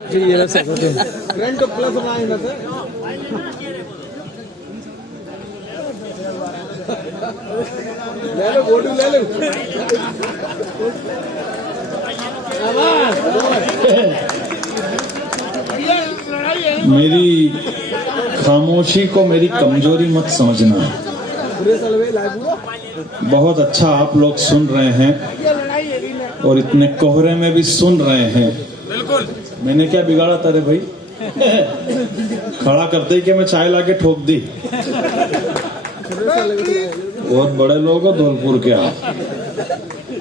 जी ये रख सकते हैं फ्रंट प्लस बनाए ना सर ले लो गोटू ले लो मेरी खामोशी को मेरी कमजोरी मत समझना। बहुत अच्छा आप लोग सुन रहे हैं और इतने कोहरे में भी सुन रहे हैं। बिल्कुल मैंने क्या बिगाड़ा था रे भाई? खड़ा करते ही कि मैं चाय लाके ठोक दी। बहुत बड़े लोग हो धौलपुर के आप।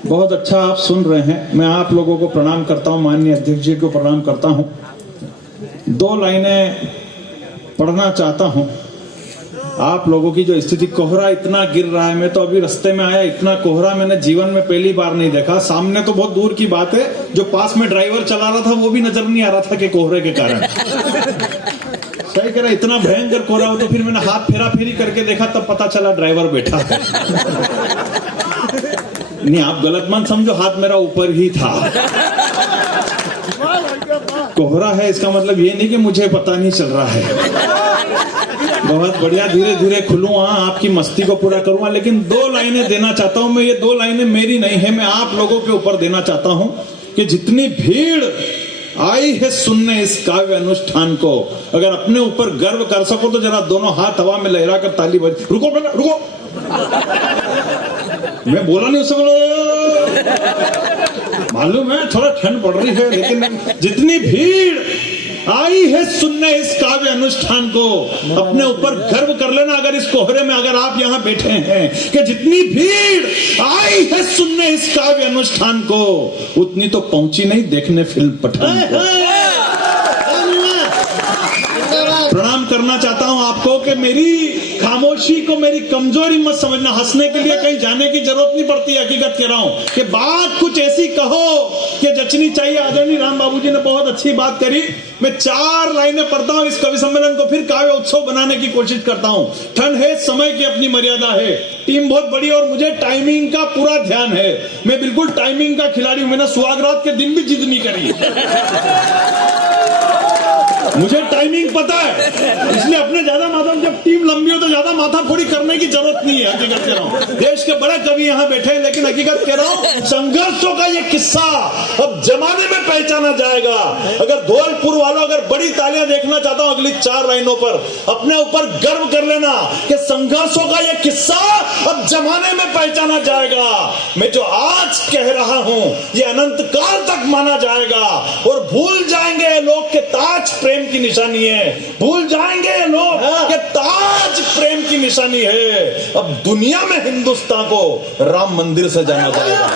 बहुत अच्छा आप सुन रहे हैं। मैं आप लोगों को प्रणाम करता हूं, माननीय अध्यक्ष जी को प्रणाम करता हूं। 2 लाइनें पढ़ना चाहता हूं। आप लोगों की जो स्थिति, कोहरा इतना गिर रहा है, मैं तो अभी रास्ते में आया, इतना कोहरा मैंने जीवन में पहली बार नहीं देखा। सामने तो बहुत दूर की बात है, जो पास में ड्राइवर चला रहा था वो भी नजर नहीं आ रहा था कि कोहरे के कारण। सही कह रहा, इतना भयंकर कोहरा हो। तो फिर मैंने हाथ फेरा फेरी करके देखा, तब पता चला ड्राइवर बैठा है। नहीं आप गलत मत समझो, हाथ मेरा ऊपर ही था। कोहरा है इसका मतलब ये नहीं कि मुझे पता नहीं चल रहा है। बहुत बढ़िया, धीरे धीरे खुलूंगा, आपकी मस्ती को पूरा करूंगा। लेकिन 2 लाइनें देना चाहता हूं मैं। ये 2 लाइनें मेरी नहीं है, मैं आप लोगों के ऊपर देना चाहता हूं कि जितनी भीड़ आई है सुनने इस काव्य अनुष्ठान को, अगर अपने ऊपर गर्व कर सको तो जरा दोनों हाथ हवा में लहरा कर ताली बज। रुको बेटा रुको, मैं बोला नहीं उससे, बोलो मालूम है थोड़ा ठंड पड़ रही है, लेकिन जितनी भीड़ आई है सुनने इस काव्य अनुष्ठान को, अपने ऊपर गर्व कर लेना। अगर इस कोहरे में अगर आप यहाँ बैठे हैं कि जितनी भीड़ आई है सुनने इस काव्य अनुष्ठान को, उतनी तो पहुंची नहीं देखने फिल्म पठान को। प्रणाम करना चाहता हूं आपको कि मेरी खामोशी को मेरी कमजोरी मत समझना। हंसने के लिए कहीं जाने की जरूरत नहीं पड़ती। हकीकत कह रहा हूं कि बात कुछ ऐसी कहो कि जचनी चाहिए। आदरणीय राम बाबू जी ने बहुत अच्छी बात करी। मैं 4 लाइनें पढ़ता हूं, इस कवि सम्मेलन को फिर काव्य उत्सव बनाने की कोशिश करता हूं। ठंड है, समय की अपनी मर्यादा है, टीम बहुत बड़ी और मुझे टाइमिंग का पूरा ध्यान है। मैं बिल्कुल टाइमिंग का खिलाड़ी हूं। मैंने सुहागरात के दिन भी जिद नहीं करी, मुझे टाइमिंग पता है। इसलिए अपने ज्यादा माथा, जब टीम लंबी हो तो ज्यादा माथा फोड़ी करने की जरूरत नहीं है। हकीकत कह रहा हूं, देश के बड़े कवि यहाँ बैठे हैं, लेकिन हकीकत कह रहा हूं संघर्षों का ये किस्सा अब जमाने में पहचाना जाएगा। अगर धौलपुर वालों अगर बड़ी तालियां देखना चाहता हूं अगली 4 लाइनों पर, अपने ऊपर गर्व कर लेना कि संघर्षों का ये किस्सा अब जमाने में पहचाना जाएगा। मैं जो आज कह रहा हूं ये अनंत काल तक माना जाएगा और भूल जाएंगे लोग के ताज प्रेम की निशानी है। भूल जाएंगे लोग कि ताज प्रेम की निशानी है। अब दुनिया में हिंदुस्तान को राम मंदिर से जाना जाएगा।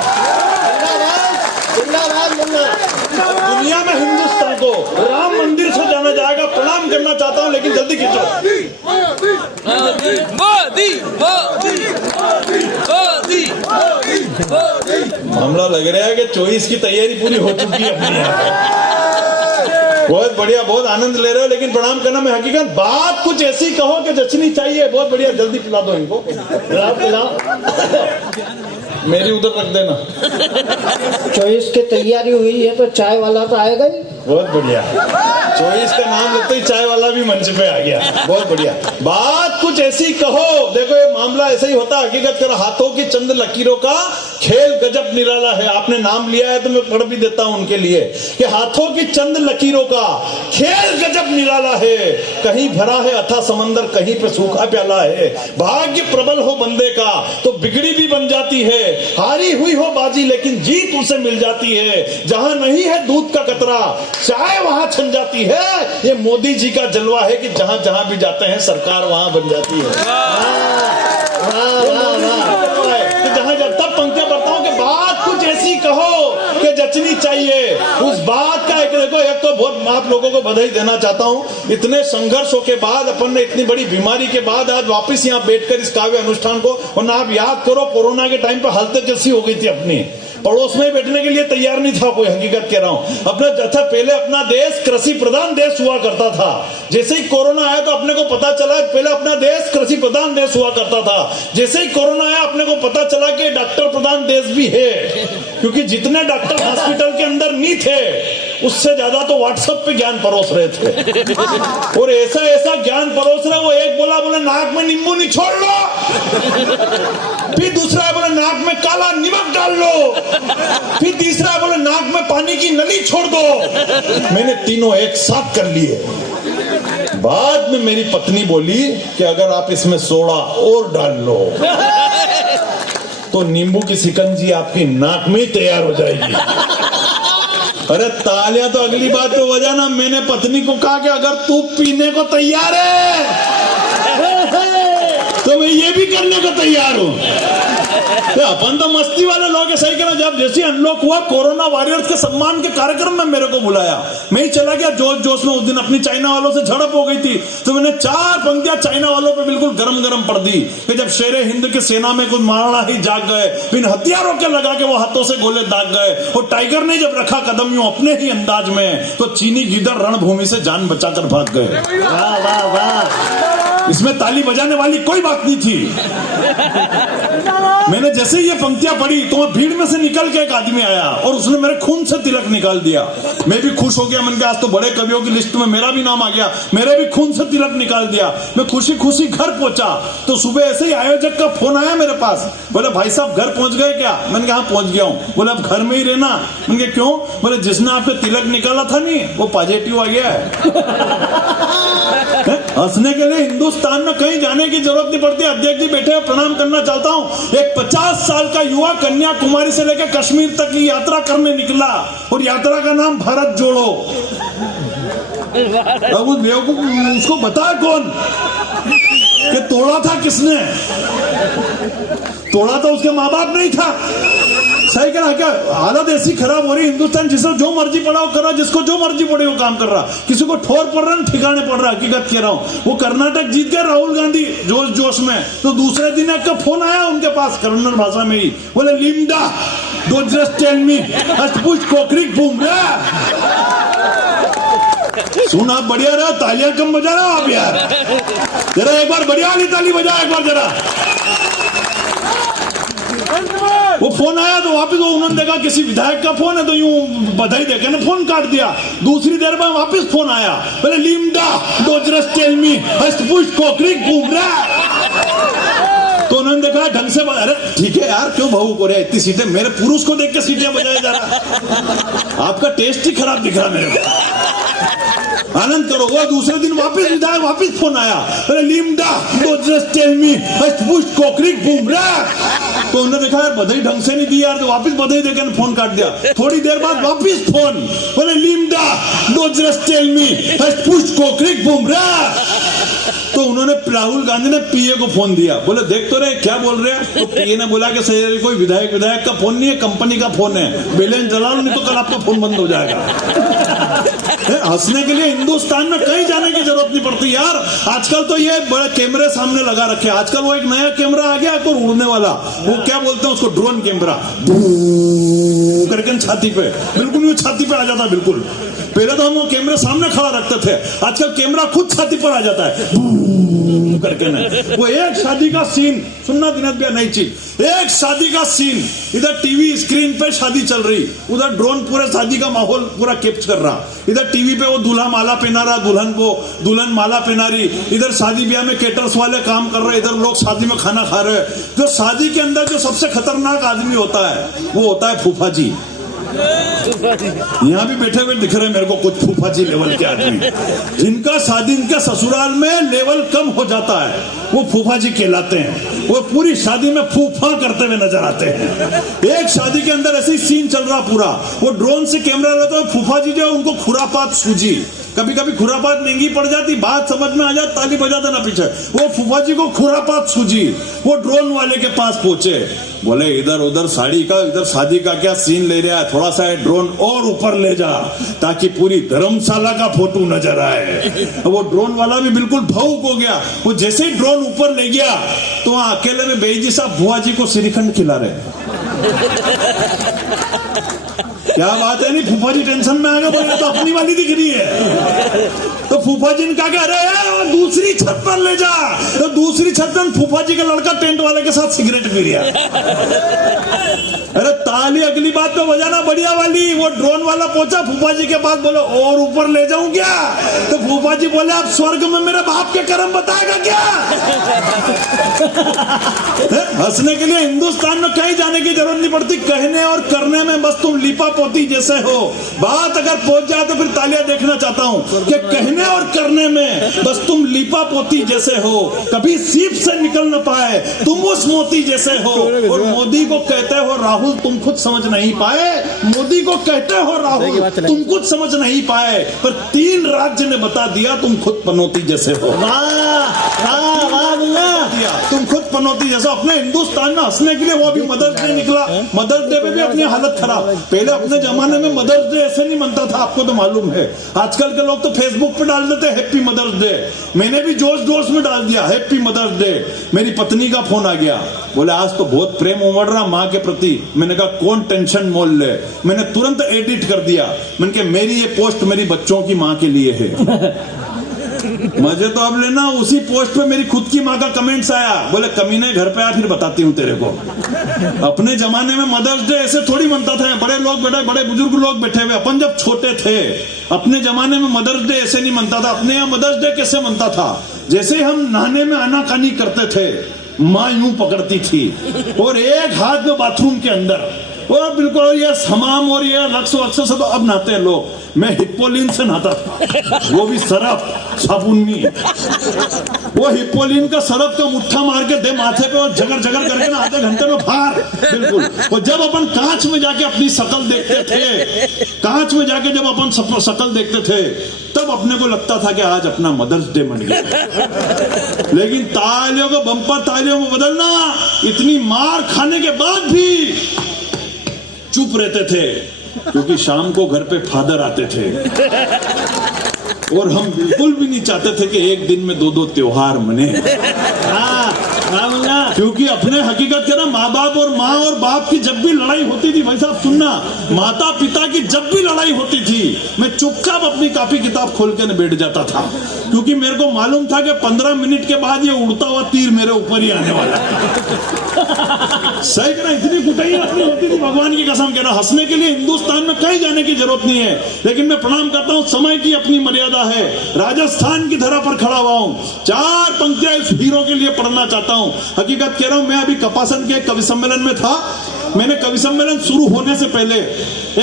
दुनिया में हिंदुस्तान को राम मंदिर से जाना जाएगा। प्रणाम करना चाहता हूं, लेकिन जल्दी खींचो। मामला लग रहा है कि 24 की तैयारी पूरी हो चुकी है अपनी यहाँ। बहुत बढ़िया, बहुत आनंद ले रहे हो, लेकिन प्रणाम करना मैं हकीकत बात कुछ ऐसी कहो कि जचनी चाहिए। बहुत बढ़िया, जल्दी पिला दो इनको। पिलाओ मेरी उधर रख देना। 24 की तैयारी हुई है तो चाय वाला तो आएगा ही। बहुत बढ़िया, 24 का नाम लेते ही चाय वाला भी मंच पे आ गया। बहुत बढ़िया, बात कुछ ऐसी कहो। देखो ये मामला ऐसा ही होता है। हकीकत कर, हाथों की चंद लकीरों का खेल गजब निराला है। आपने नाम लिया है तो मैं पढ़ भी देता हूं उनके लिए कि हाथों की चंद लकीरों का खेल गजब निराला है। कहीं भरा है अथा समंदर, कहीं पे सूखा प्याला है। भाग्य प्रबल हो बंदे का तो बिगड़ी भी बन जाती है। हारी हुई हो बाजी लेकिन जीत उसे मिल जाती है। जहां नहीं है दूध का कतरा चाय वहां छन जाती है। ये मोदी जी का जलवा है कि जहां जहां भी जाते हैं सरकार वहां बन जाती है। जहां जाता पंक्तियां पढ़ता हूं कि बात कुछ ऐसी कहो कि जचनी चाहिए। उस बात का एक देखो, एक तो बहुत आप लोगों को बधाई देना चाहता हूं। इतने संघर्षों के बाद, अपन ने इतनी बड़ी बीमारी के बाद आज वापस यहाँ बैठकर इस काव्य अनुष्ठान को, वरना आप याद करो कोरोना के टाइम पे हालत कैसी हो गई थी अपनी। पड़ोस में बैठने के लिए तैयार नहीं था कोई। हकीकत कह रहा हूं, अपना जैसा पहले अपना देश कृषि प्रधान देश हुआ करता था। जैसे ही कोरोना आया तो अपने को पता चला पहले अपना देश कृषि प्रधान देश हुआ करता था। जैसे ही कोरोना आया अपने को पता चला कि डॉक्टर प्रधान देश भी है, क्योंकि जितने डॉक्टर हॉस्पिटल के अंदर नहीं थे उससे ज्यादा तो व्हाट्सएप पे ज्ञान परोस रहे थे और ऐसा ऐसा ज्ञान परोस रहे। वो एक बोले नाक में नींबू निचोड़ लो, फिर दूसरा है बोले नाक में काला नमक डाल लो, फिर तीसरा है बोले नाक में पानी की नली छोड़ दो। मैंने तीनों एक साथ कर लिए। बाद में मेरी पत्नी बोली कि अगर आप इसमें सोडा और डाल लो तो नींबू की शिकंजी आपकी नाक में ही तैयार हो जाएगी। अरे तालियां तो अगली बात तो वजह ना। मैंने पत्नी को कहा कि अगर तू पीने को तैयार है तो मैं ये भी करने को तैयार हूं। तो अपन तो मस्ती वाले लोग है, सही कहना। जब जैसे अनलॉक हुआ, कोरोना वॉरियर्स के सम्मान के कार्यक्रम में मेरे को बुलाया, मैं ही चला गया जोश जोश में। उस दिन अपनी चाइना वालों से झड़प हो गई थी तो मैंने 4 पंक्तियां चाइना वालों पे बिल्कुल गरम गरम पढ़ दी कि जब शेरे हिंद की सेना में कुछ महाराणा ही जाग गए, बिन हथियारों के लगा के वो हाथों से गोले दाग गए, और टाइगर ने जब रखा कदम यूं अपने ही अंदाज में तो चीनी गिदड़ रणभूमि से जान बचाकर भाग गए। वाह वाह वाह। इसमें ताली बजाने वाली कोई बात नहीं थी। मैंने जैसे ही ये पंक्तियां पढ़ी तो भीड़ में से निकल के एक आदमी आया और उसने मेरे खून से तिलक निकाल दिया। मैं भी खुश हो गया। मैंने कहा आज तो बड़े कवियों की लिस्ट में मेरा भी नाम आ गया। मेरे भी खून से तिलक निकाल दिया। मैं खुशी खुशी घर पहुंचा तो सुबह ऐसे ही आयोजक का फोन आया मेरे पास। बोले भाई साहब घर पहुंच गए क्या? मैंने कहा पहुंच गया हूं। बोले अब घर में ही रहना। मैंने कहा क्यों? बोले जिसने आपके तिलक निकाला था नहीं वो पॉजिटिव आ गया है। हंसने के लिए हिंदुस्तान में कहीं जाने की जरूरत नहीं पड़ती। अध्यक्ष जी बैठे हैं, प्रणाम करना चाहता हूं। एक 50 साल का युवा कन्याकुमारी से लेकर कश्मीर तक की यात्रा करने निकला और यात्रा का नाम भारत जोड़ो। अब उस बेवकूफ उसको बताया कौन कि तोड़ा था किसने? तोड़ा तो उसके माँ बाप नहीं था। सही कह रहा क्या? हालत ऐसी खराब हो रही हिंदुस्तान, जिसको जो मर्जी पड़ा वो कर रहा, जिसको जो मर्जी पड़े वो काम कर रहा। किसी को ठोर पड़ रहा, ठिकाने पड़ रहा। हकीकत कह रहा हूं। वो कर्नाटक जीत गए राहुल गांधी जोश जोश में, तो दूसरे दिन एक का फोन आया उनके पास कन्नड़ भाषा में ही। बोले लिम्डा डोंट जस्ट टेल मी अष्टपुष्ट कोकरिक बूम रे। सुन आप बढ़िया रहा, तालियां कम बजा रहे हो आप यार। जरा एक बार बढ़िया वाली ताली बजा एक बार जरा। वो फोन आया तो वापस वो उन्होंने देखा किसी विधायक का फोन है तो यूं बधाई देकर ने फोन काट दिया। दूसरी देर में वापस फोन आया। बोले लिम्डा डोंट जस्ट टेल मी अष्टपुष्ट कोकरिक बूम रे। तो उन्होंने देखा ढंग से अरे ठीक है यार क्यों भावुक हो रहे हैं? इतनी सीटें मेरे पुरुष को देख के सीटें बजाए जा रहा। आपका टेस्ट ही खराब दिख रहा मेरे को। आनंद करो। वो दूसरे दिन वापस विधायक वापस फोन आया। अरे लिम्डा डोंट जस्ट टेल मी अष्टपुष्ट कोकरिक बूम रे। तो उन्होंने देखा यार बधाई ढंग से नहीं दी यार, तो वापस बधाई देकर फोन काट दिया। थोड़ी देर बाद वापस फोन। बोले लिम्डा डोंट जस्ट टेल मी अष्टपुष्ट कोकरिक बूम रे। तो उन्होंने राहुल गांधी ने पीए को फोन दिया। बोले देख तो रहे क्या बोल रहे हैं? तो पीए ने बोला कि सही कोई विधायक का फोन नहीं है, कंपनी का फोन है, बैलेंस जला लो नहीं तो कल आपका फोन बंद हो जाएगा। हंसने के लिए हिंदुस्तान में कहीं जाने की जरूरत नहीं पड़ती यार। आजकल तो ये बड़े कैमरे सामने लगा रखे। आजकल वो एक नया कैमरा आ गया तो उड़ने वाला, वो क्या बोलते हैं उसको, ड्रोन कैमरा करके छाती पे, बिल्कुल छाती पे आ जाता बिल्कुल। पहले तो हम वो कैमरे सामने खड़ा रखते थे, आजकल कैमरा खुद छाती पर आ जाता है करके ना। वो एक शादी का सीन सुनना दिनेश भैया, नई चीज, एक शादी का सीन, इधर टीवी स्क्रीन पे शादी चल रही, उधर ड्रोन पूरे शादी का माहौल पूरा कैप्च कर रहा। इधर टीवी पे वो दूल्हा माला पहना रहा दुल्हन को, दुल्हन माला पहना रही। इधर शादी ब्याह में केटर्स वाले काम कर रहे, इधर लोग शादी में खाना खा रहे। जो शादी के अंदर जो सबसे खतरनाक आदमी होता है वो होता है फूफा जी। यहाँ भी बैठे हुए दिख रहे हैं मेरे को कुछ फूफा जी लेवल के आदमी, जिनका शादी इनके ससुराल में लेवल कम हो जाता है, वो फूफा जी कहलाते हैं। वो पूरी शादी में फूफा करते हुए नजर आते हैं। एक शादी के अंदर ऐसे ही सीन चल रहा पूरा, वो ड्रोन से कैमरा रहता है। फूफा जी जो उनको खुरापात सूझी, कभी कभी खुरापात महंगी पड़ जाती, बात समझ में आ जाती, ताली बजा देना पीछे। वो फूफा जी को खुरापात सूझी, वो ड्रोन वाले के पास पहुंचे। बोले इधर उधर साड़ी का, इधर शादी का क्या सीन ले रहा है, थोड़ा सा ड्रोन और ऊपर ले जा ताकि पूरी धर्मशाला का फोटो नजर आए। वो ड्रोन वाला भी बिल्कुल भावुक हो गया। वो जैसे ही ड्रोन ऊपर ले गया तो वहां अकेले में बेईजी साहब बुआ जी को श्रीखंड खिला रहे। क्या बात है, नहीं फूफा जी टेंशन में आ गए, बोले तो अपनी वाली दिख रही है। तो फूफा जी ने कहा कि अरे दूसरी छत पर ले जा। तो दूसरी छत पर फूफा जी का लड़का टेंट वाले के साथ सिगरेट पी रहा। अरे ताल ताली अगली बात पे बजाना बढ़िया वाली। वो ड्रोन वाला पहुंचा फूफा जी के पास, बोले और ऊपर ले जाऊं क्या? तो फूफा जी बोले आप स्वर्ग में मेरे बाप के कर्म बताएगा क्या? हंसने के लिए हिंदुस्तान में कहीं जाने की जरूरत नहीं पड़ती, कहने और करने में बस तुम लीपा पोती जैसे हो। बात अगर पहुंच जाए तो फिर तालियां देखना चाहता हूं कि कहने और करने में बस तुम लीपा पोती जैसे हो, कभी सीप से निकल न पाए तुम उस मोती जैसे हो। और मोदी को कहते हो राहुल तुम खुद समझ नहीं पाए, मोदी को कहते हो राहुल तुम खुद समझ नहीं पाए, पर 3 राज्य ने बता दिया तुम खुद पनौती जैसे हो। तुम खुद पनौती जैसे। अपने हिंदुस्तान में हंसने के लिए वो भी मदर्स डे निकला, मदर्स डे पे भी अपनी हालत खराब। पहले अपने जमाने में मदर्स डे ऐसे नहीं मनता था, आपको तो मालूम है। आजकल के लोग तो फेसबुक पे डाल देते हैप्पी मदर्स डे। मैंने भी जोश जोश में डाल दिया हैप्पी मदर्स डे। मेरी पत्नी का फोन आ गया, बोले आज तो बहुत प्रेम उमड़ रहा माँ के प्रति। मैंने कहा कौन टेंशन मोल ले। मैंने तुरंत एडिट कर दिया, मैंने कहा मेरी ये पोस्ट मेरी बच्चों की माँ के लिए है। मजे तो अब लेना, उसी पोस्ट पे मेरी खुद की माँ का कमेंट्स आया, बोले कमीने घर पे आ फिर बताती हूँ तेरे को। अपने जमाने में मदर्स डे ऐसे थोड़ी मनता था, बड़े लोग बैठे, बड़े बुजुर्ग लोग बैठे हुए। अपन जब छोटे थे अपने जमाने में मदर्स डे ऐसे नहीं मनता था। अपने यहाँ मदर्स डे कैसे मनता था, जैसे हम नहाने में आनाकानी करते थे, माँ यूं पकड़ती थी और एक हाथ में बाथरूम के अंदर, और बिल्कुल ये हमाम और ये लक्स वक्स से तो अब नहाते हैं लोग। मैं हिप्पोलिन से नहाता था, वो भी सरफ साबुन नहीं। वो हिप्पोलिन का सरफ का मुट्ठा मार के दे माथे पे और जगर जगर करके ना आधे घंटे में बाहर बिल्कुल। और जब अपन कांच में जाके अपनी शकल देखते थे, कांच में जाके जब अपन शकल देखते थे, तब अपने को लगता था कि आज अपना मदर्स डे बन गया। लेकिन तालियों को बम्पर तालियों में बदलना, इतनी मार खाने के बाद भी चुप रहते थे, क्योंकि शाम को घर पे फादर आते थे और हम बिल्कुल भी नहीं चाहते थे कि एक दिन में 2-2 त्योहार मने। क्योंकि अपने हकीकत के ना माँ बाप और माँ और बाप की जब भी लड़ाई होती थी, भाई साहब सुनना, माता पिता की जब भी लड़ाई होती थी, मैं चुपचाप अपनी कॉपी किताब खोल के बैठ जाता था, क्योंकि मेरे को मालूम था कि 15 मिनट के बाद ये उड़ता हुआ तीर मेरे ऊपर ही आने वाला है। सही कह रहा, इतनी कुटाई अपनी होती थी, भगवान की कसम कह रहा। हंसने के लिए हिंदुस्तान में कहीं जाने की जरूरत नहीं है, लेकिन मैं प्रणाम करता हूँ, समय की अपनी मर्यादा है। राजस्थान की धरा पर खड़ा हुआ हूँ, 4 पंक्तियां इस हीरो के लिए पढ़ना चाहता हूँ। हकीकत कह रहा हूं, मैं अभी कपासन के कवि सम्मेलन में था। मैंने कवि सम्मेलन शुरू होने से पहले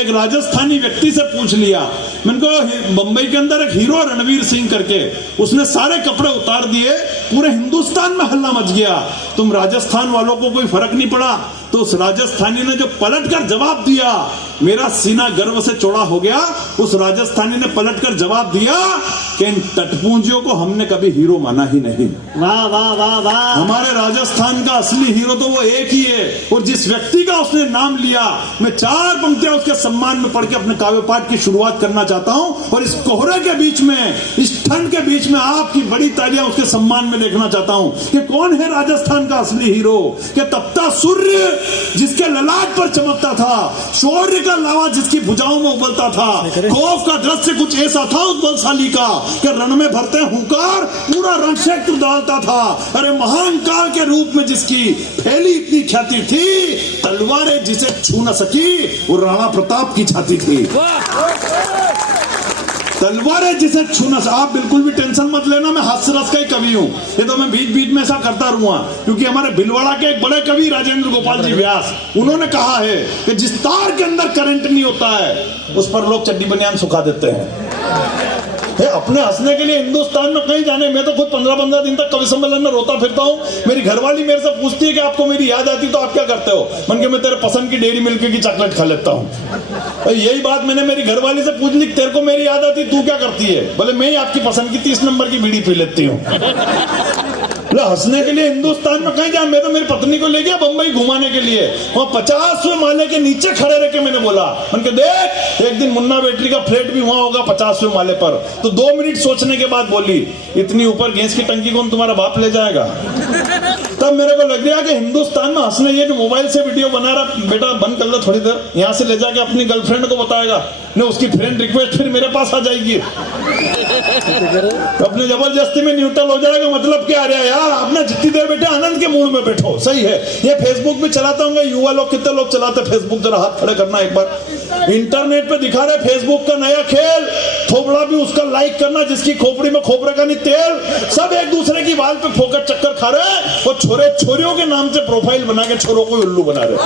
एक राजस्थानी व्यक्ति से पूछ लिया, मैंने कहा बंबई के अंदर एक हीरो रणवीर सिंह करके, उसने सारे कपड़े उतार दिए, पूरे हिंदुस्तान में हल्ला मच गया, तुम राजस्थान वालों को कोई फर्क नहीं पड़ा? तो उस राजस्थानी ने जो पलटकर जवाब दिया, मेरा सीना गर्व से चौड़ा हो गया। उस राजस्थानी ने पलटकर जवाब दिया कि इन तटपूंजियों को हमने कभी हीरो माना ही नहीं। वाह वाह वाह वाह। हमारे राजस्थान का असली हीरो तो वो एक ही है, और जिस व्यक्ति का उसने नाम लिया, मैं 4 पंक्तियां उसके सम्मान में पढ़ के अपने काव्य पाठ की शुरुआत करना चाहता हूं। और इस कोहरे के बीच में, इस ठंड के बीच में आपकी बड़ी तालियां उसके सम्मान में देखना चाहता हूं कि कौन है राजस्थान का असली हीरो। कि तपता सूर्य जिसके ललाट पर चमकता था, शौर्य का लावा जिसकी भुजाओं में उबलता था, खौफ का दृश्य कुछ ऐसा था उस बलशाली का कि रण में भरते हुंकार पूरा रणक्षेत्र डालता था। अरे महान काल के रूप में जिसकी फैली इतनी ख्याति थी, तलवारें जिसे छू न सकी वो राणा प्रताप की छाती थी। तलवारें जिसे छूना। आप बिल्कुल भी टेंशन मत लेना, मैं हास्य रस का ही कवि हूँ। ये तो मैं बीच बीच में ऐसा करता रहूंगा, क्योंकि हमारे भिलवाड़ा के एक बड़े कवि राजेंद्र गोपाल जी व्यास, उन्होंने कहा है कि जिस तार के अंदर करंट नहीं होता है उस पर लोग चड्डी बनियान सुखा देते हैं। अपने हंसने के लिए हिंदुस्तान में कहीं जाने, मैं तो खुद 15-15 दिन तक कवि सम्मेलन में रोता फिरता हूँ। मेरी घरवाली मेरे से पूछती है कि आपको मेरी याद आती तो आप क्या करते हो? मन के मैं तेरे पसंद की डेयरी मिल्क की चॉकलेट खा लेता हूँ। यही बात मैंने मेरी घरवाली से पूछ ली, तेरे को मेरी याद आती तू क्या करती है? बोले मैं ही आपकी पसंद की 30 नंबर की बीड़ी पी लेती हूँ। हंसने के लिए हिंदुस्तान में कहीं जाए, मैं तो मेरी पत्नी को ले गया बंबई घुमाने के लिए। वहां 50वें माले के नीचे खड़े रह के मैंने बोला, उनके देख एक दिन मुन्ना बैटरी का फ्लैट भी वहां होगा 50वें माले पर। तो 2 मिनट सोचने के बाद बोली, इतनी ऊपर गैस की टंकी कौन तुम्हारा बाप ले जाएगा? तब तब मेरे को लग गया कि हिंदुस्तान में हंसने, ये जो मोबाइल से वीडियो बना रहा, बेटा बंद कर लो थोड़ी देर, यहाँ से ले जाके अपनी गर्लफ्रेंड को बताएगा, नहीं उसकी फ्रेंड रिक्वेस्ट फिर मेरे पास आ जाएगी, अपने जबरदस्ती में न्यूट्रल हो जाएगा। मतलब क्या आ रहा है यार, आपने जितनी देर बैठे आनंद के मूड में बैठो, सही है। ये फेसबुक भी चलाता हूँ, युवा लोग कितने लोग चलाते फेसबुक, जरा हाथ खड़े करना एक बार। इंटरनेट पे दिखा रहे फेसबुक का नया खेल, थोबड़ा भी उसका लाइक करना, जिसकी खोपड़ी में खोपरे का नहीं तेल, सब एक दूसरे की बाल पे फोकट चक्कर खा रहे हैं, और छोरे छोरियों के नाम से प्रोफाइल बना के छोरों को उल्लू बना रहे,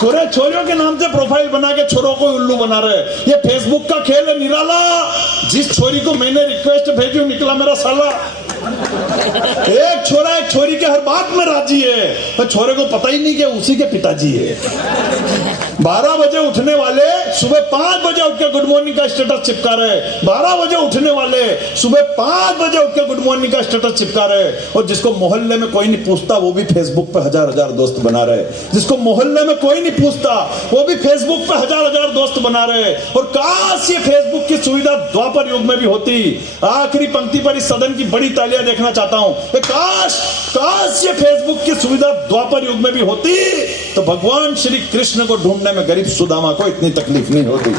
छोरे छोरियों के नाम से प्रोफाइल बना के छोरों को उल्लू बना रहे। ये फेसबुक का खेल है निराला, जिस छोरी को मैंने रिक्वेस्ट भेजी निकला मेरा साला। एक छोरा एक छोरी के हर बात में राजी है, पर छोरे को पता ही नहीं कि उसी के पिताजी है। 12 बजे उठने वाले सुबह 5 बजे उठ के गुड मॉर्निंग का स्टेटस चिपका रहे, 12 बजे उठने वाले सुबह 5 बजे उठ के गुड मॉर्निंग का स्टेटस चिपका रहे, और जिसको मोहल्ले में कोई नहीं पूछता वो भी फेसबुक पे हजार दोस्त बना रहे, जिसको मोहल्ले में कोई नहीं पूछता वो भी फेसबुक पे हजार दोस्त बना रहे। और काश ये फेसबुक की सुविधा द्वापर युग में भी होती। आखिरी पंक्ति पर इस सदन की बड़ी तालियां देखना चाहता हूं, काश ये फेसबुक की सुविधा द्वापर युग में भी होती, तो भगवान श्री कृष्ण को ढूंढने में गरीब सुदामा को इतनी तकलीफ नहीं होती।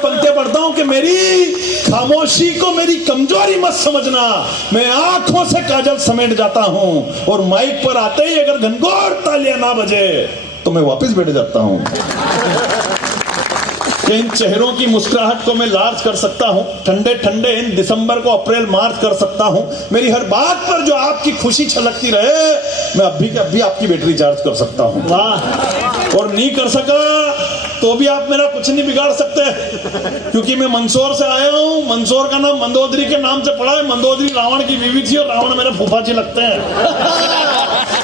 पंक्तियां पढ़ता हूं कि मेरी खामोशी को मेरी कमजोरी मत समझना, मैं आंखों से काजल समेट जाता हूं, और माइक पर आते ही अगर घनघोर तालियां ना बजे तो मैं वापस बैठ जाता हूं। इन चेहरों की मुस्कुराहट को मैं लार्ज कर सकता हूं, ठंडे ठंडे इन दिसंबर को अप्रैल मार्च कर सकता हूं, मेरी हर बात पर जो आपकी खुशी छलकती रहे, मैं अभी आपकी बैटरी चार्ज कर सकता हूं। वाह। और नहीं कर सका तो भी आप मेरा कुछ नहीं बिगाड़ सकते, क्योंकि मैं मंदसौर से आया हूं। मंदसौर का नाम मंदोदरी के नाम से पड़ा है, मंदोदरी रावण की बीवी थी और रावण मेरे फूफा जी लगते हैं।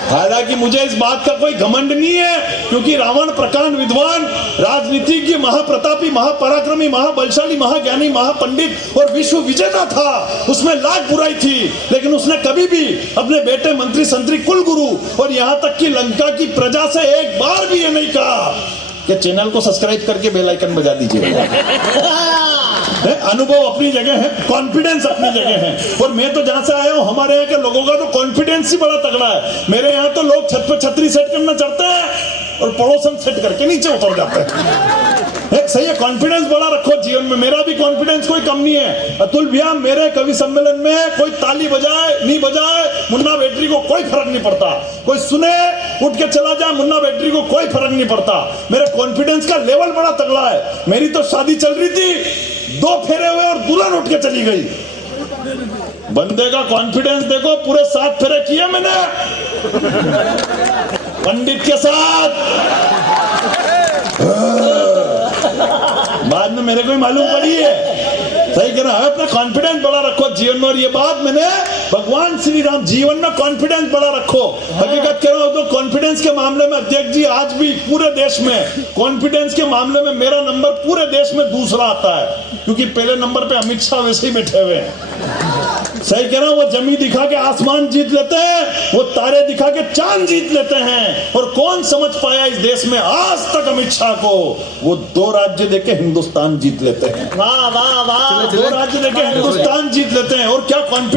हालांकि मुझे इस बात का कोई घमंड नहीं है, क्योंकि रावण प्रकांड विद्वान, राजनीतिज्ञ, महाप्रतापी, महापराक्रमी, महाबलशाली, महाज्ञानी, महापंडित और विश्व विजेता था। उसमें लाख बुराई थी, लेकिन उसने कभी भी अपने बेटे मंत्री संतरी कुलगुरु और यहाँ तक कि लंका की प्रजा से एक बार भी ये नहीं कहा कि चैनल को सब्सक्राइब करके बेल आइकन बजा दीजिए। अनुभव अपनी जगह है, कॉन्फिडेंस अपनी जगह है, और मैं तो जहां से आया हूं हमारे यहाँ के लोगों का तो कॉन्फिडेंस ही बड़ा तगड़ा है। मेरे यहाँ तो लोग छत पे छतरी सेट करना चाहते हैं और पड़ोसन सेट करके नीचे उतर जाते हैं। एक सही है, कॉन्फिडेंस बड़ा रखो जीवन में। मेरा भी कॉन्फिडेंस कोई कम नहीं है। अतुल भैया मेरे कवि सम्मेलन में कोई ताली बजाए नहीं बजाए, मुन्ना बैटरी को कोई फर्क नहीं पड़ता। कोई सुने उठ के चला जाए, मुन्ना बैटरी को कोई फर्क नहीं पड़ता। मेरे कॉन्फिडेंस का लेवल बड़ा तगड़ा है। मेरी तो शादी चल रही थी, 2 फेरे हुए और दुल्हन उठ के चली गई। बंदे का कॉन्फिडेंस देखो, पूरे 7 फेरे किए मैंने पंडित के साथ। बाद में मेरे को ही मालूम पड़ी है, सही कह रहा है। अपना कॉन्फिडेंस बड़ा रखो जीवन में, और ये बात मैंने भगवान श्री राम, जीवन में कॉन्फिडेंस बड़ा रखो। हकीकत कह रहा हूं तो कॉन्फिडेंस के मामले में अध्यक्ष जी आज भी पूरे देश में कॉन्फिडेंस के मामले में मेरा नंबर पूरे देश में दूसरा आता है, क्योंकि पहले नंबर पे अमित शाह वैसे ही बैठे हुए हैं। सही कह रहा हूं, वो जमी दिखा के आसमान जीत लेते हैं, वो तारे दिखा के चांद जीत लेते हैं। और कौन समझ पाया इस देश में आज तक अमित शाह को? वो 2 राज्य देके हिंदुस्तान जीत लेते हैं। वाह वाह वाह, 2 राज्य देके हिंदुस्तान जीत लेते हैं। और क्या कॉन्फिडेंस